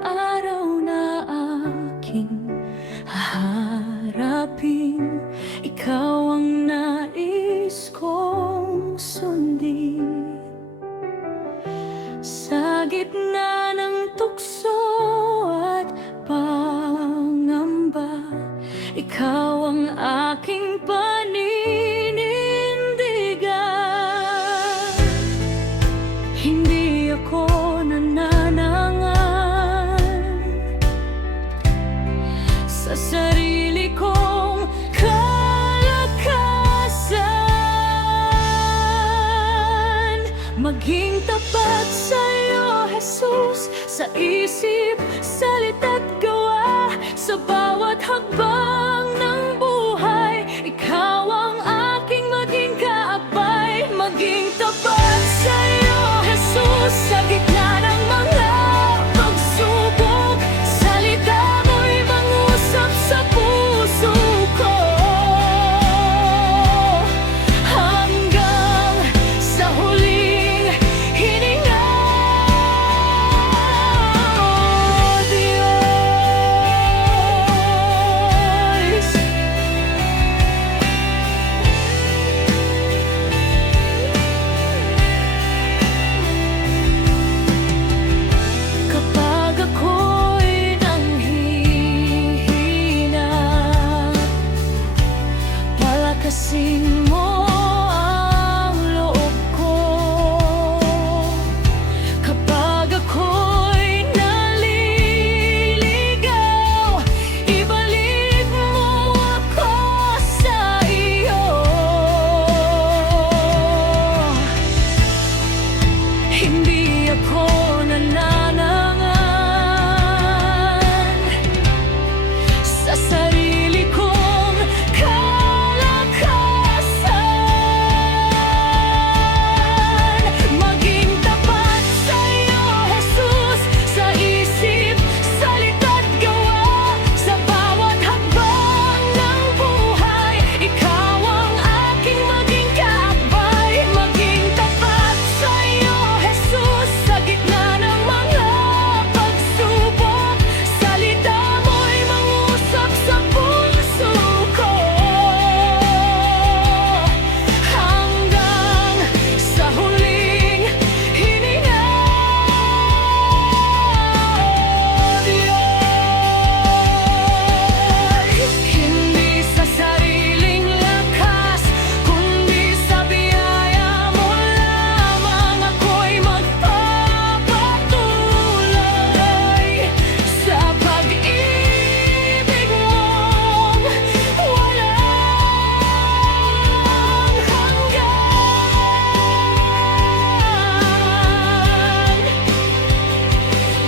araw na aking haharapin. Ikaw ang nais kong sundin. Sa gitna ng tukso at pangamba, ikaw ang aking paninindigan. Hindi ako nananangan sa sarili kong kalakasan. Maging tapat sa'yo, Jesus, sa isip, salita't gawa. Sa bawat hakbang ng buhay, ikaw ang aking maging kaabay. Maging tapat sa'yo, Jesus, sa gitna ng mga pagsubok. Salita mo'y mangusap sa puso ko, hanggang sa huling hininga. Oh, Diyos, kapag ako'y nanghihina, palakasin mo ang loob ko. Kapag ako'y naliligaw, ibalik mo ako sa iyo. Hindi ako nananangan sa sarili kong kalakasan. Maging tapat sa'yo, Jesus, sa isip, salita't gawa. Sa bawat hakbang ng buhay, ikaw ang aking maging kaabay. Maging tapat sa'yo, Jesus, sa gitna ng mga pagsubok. Salita mo'y mangusap sa puso ko, hanggang sa huling hininga. Oh, Diyos, hindi sa sariling lakas, kundi sa biyaya mo lamang ako'y magpapatuloy sa pag-ibig mong walang hanggan.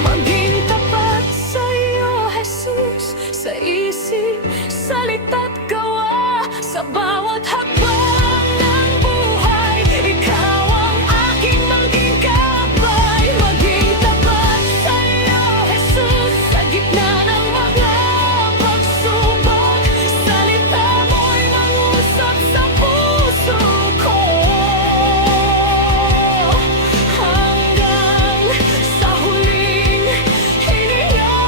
Maging tapat sa'yo, Jesus, sa isip, salita't gawa. Sa bawat hakbang ng buhay, ikaw ang aking maging gabay. Maging tapat sa'yo, Jesus, sa gitna ng mga pagsubok. Salita mo'y mangusap sa puso ko, hanggang sa huling hininga.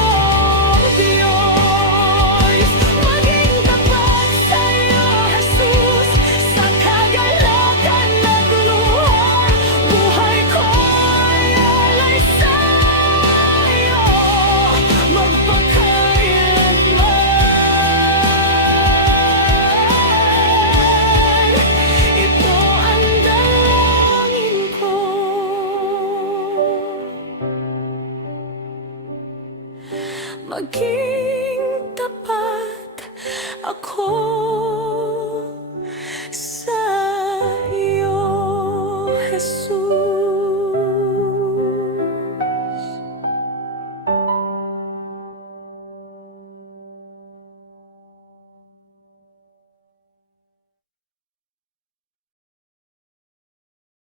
Oh, Diyos, maging tapat sa'yo, Jesus, sa kagalakan at luha. Buhay ko'y alay sa'yo, magpakailanman. Ito ang dalangin ko. Maging tapat ako